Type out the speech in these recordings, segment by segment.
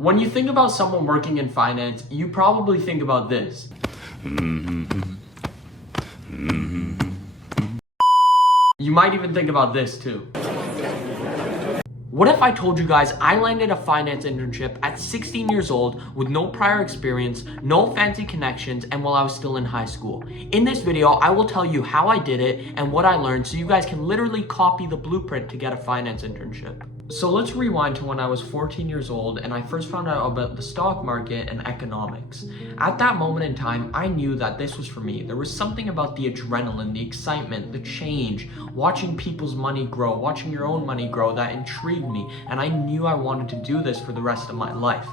When you think about someone working in finance, you probably think about this. You might even think about this too. What if I told you guys I landed a finance internship at 16 years old with no prior experience, no fancy connections, and while I was still in high school? In this video, I will tell you how I did it and what I learned so you guys can literally copy the blueprint to get a finance internship. So let's rewind to when I was 14 years old and I first found out about the stock market and economics. At that moment in time, I knew that this was for me. There was something about the adrenaline, the excitement, the change, watching people's money grow, watching your own money grow that intrigued me, and I knew I wanted to do this for the rest of my life.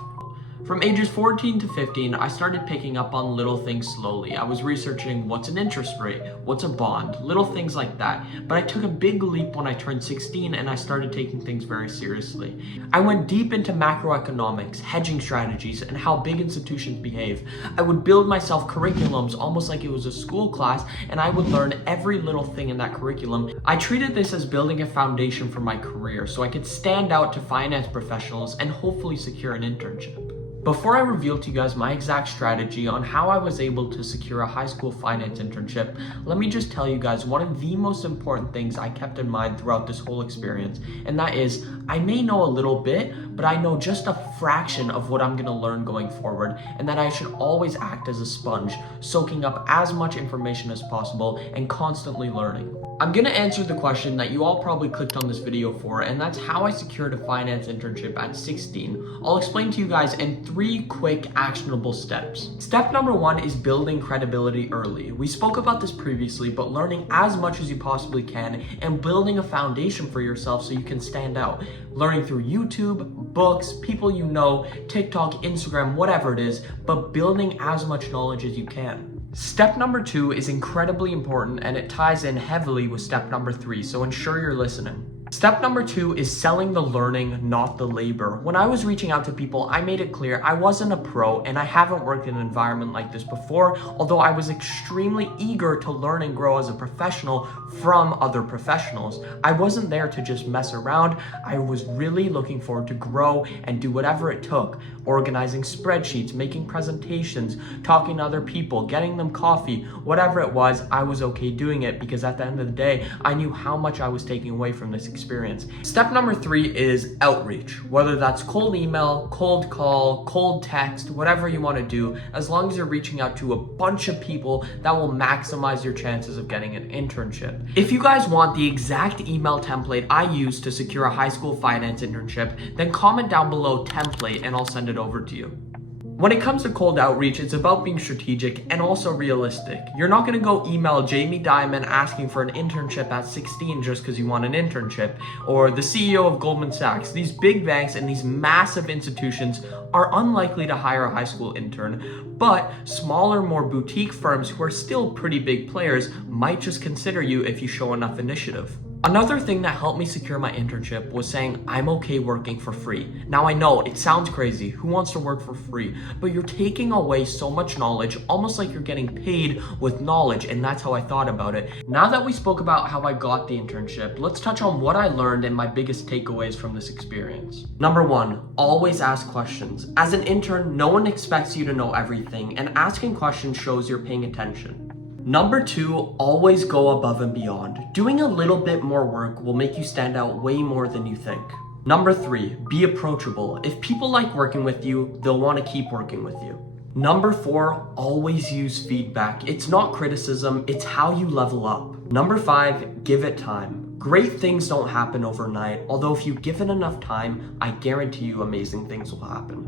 From ages 14 to 15, I started picking up on little things slowly. I was researching what's an interest rate, what's a bond, little things like that. But I took a big leap when I turned 16 and I started taking things very seriously. I went deep into macroeconomics, hedging strategies, and how big institutions behave. I would build myself curriculums almost like it was a school class, and I would learn every little thing in that curriculum. I treated this as building a foundation for my career so I could stand out to finance professionals and hopefully secure an internship. Before I reveal to you guys my exact strategy on how I was able to secure a high school finance internship, let me just tell you guys one of the most important things I kept in mind throughout this whole experience, and that is I may know a little bit, but I know just a fraction of what I'm going to learn going forward, and that I should always act as a sponge, soaking up as much information as possible and constantly learning. I'm going to answer the question that you all probably clicked on this video for, and that's how I secured a finance internship at 16. I'll explain to you guys in 3 quick actionable steps. Step number 1 is building credibility early. We spoke about this previously, but learning as much as you possibly can and building a foundation for yourself so you can stand out. Learning through YouTube, books, people you know, TikTok, Instagram, whatever it is, but building as much knowledge as you can. Step number 2 is incredibly important and it ties in heavily with step number 3, so ensure you're listening. Step number 2 is selling the learning, not the labor. When I was reaching out to people, I made it clear I wasn't a pro and I haven't worked in an environment like this before, although I was extremely eager to learn and grow as a professional from other professionals. I wasn't there to just mess around. I was really looking forward to grow and do whatever it took. Organizing spreadsheets, making presentations, talking to other people, getting them coffee, whatever it was, I was okay doing it because at the end of the day, I knew how much I was taking away from this experience. Step number 3 is outreach, whether that's cold email, cold call, cold text, whatever you want to do, as long as you're reaching out to a bunch of people that will maximize your chances of getting an internship. If you guys want the exact email template I used to secure a high school finance internship, then comment down below template and I'll send it over to you. When it comes to cold outreach, it's about being strategic and also realistic. You're not gonna go email Jamie Dimon asking for an internship at 16 just because you want an internship, or the CEO of Goldman Sachs. These big banks and these massive institutions are unlikely to hire a high school intern, but smaller, more boutique firms who are still pretty big players might just consider you if you show enough initiative. Another thing that helped me secure my internship was saying I'm okay working for free. Now I know it sounds crazy, who wants to work for free? But you're taking away so much knowledge, almost like you're getting paid with knowledge, and that's how I thought about it. Now that we spoke about how I got the internship, let's touch on what I learned and my biggest takeaways from this experience. Number 1, always ask questions. As an intern, no one expects you to know everything, and asking questions shows you're paying attention. Number 2, always go above and beyond. Doing a little bit more work will make you stand out way more than you think. Number 3, be approachable. If people like working with you, they'll want to keep working with you. Number 4, always use feedback. It's not criticism, it's how you level up. Number 5, give it time. Great things don't happen overnight, although if you give it enough time, I guarantee you amazing things will happen.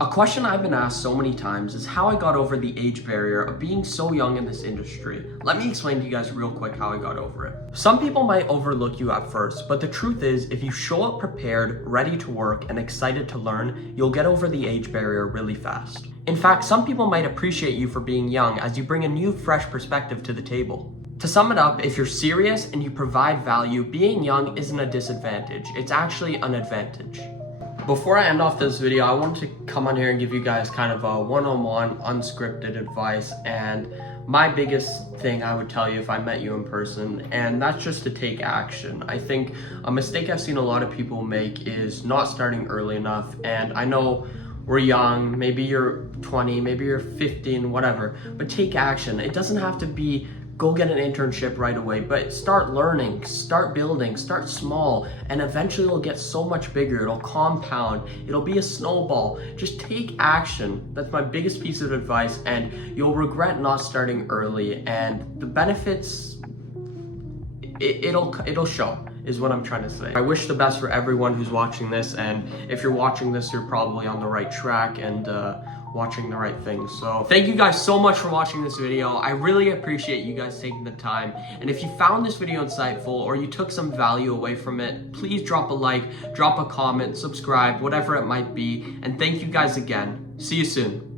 A question I've been asked so many times is how I got over the age barrier of being so young in this industry. Let me explain to you guys real quick how I got over it. Some people might overlook you at first, but the truth is, if you show up prepared, ready to work, and excited to learn, you'll get over the age barrier really fast. In fact, some people might appreciate you for being young as you bring a new, fresh perspective to the table. To sum it up, if you're serious and you provide value, being young isn't a disadvantage, it's actually an advantage. Before I end off this video, I want to come on here and give you guys kind of a one-on-one unscripted advice, and my biggest thing I would tell you if I met you in person, and that's just to take action. I think a mistake I've seen a lot of people make is not starting early enough, and I know we're young, maybe you're 20, maybe you're 15, whatever, but take action. It doesn't have to be go get an internship right away, but start learning, start building, start small, and eventually it'll get so much bigger. It'll compound, it'll be a snowball. Just take action. That's my biggest piece of advice, and you'll regret not starting early, and the benefits, it'll show, is what I'm trying to say. I wish the best for everyone who's watching this, and if you're watching this, you're probably on the right track and watching the right things. So thank you guys so much for watching this video. I really appreciate you guys taking the time. And if you found this video insightful or you took some value away from it, please drop a like, drop a comment, subscribe, whatever it might be. And thank you guys again. See you soon.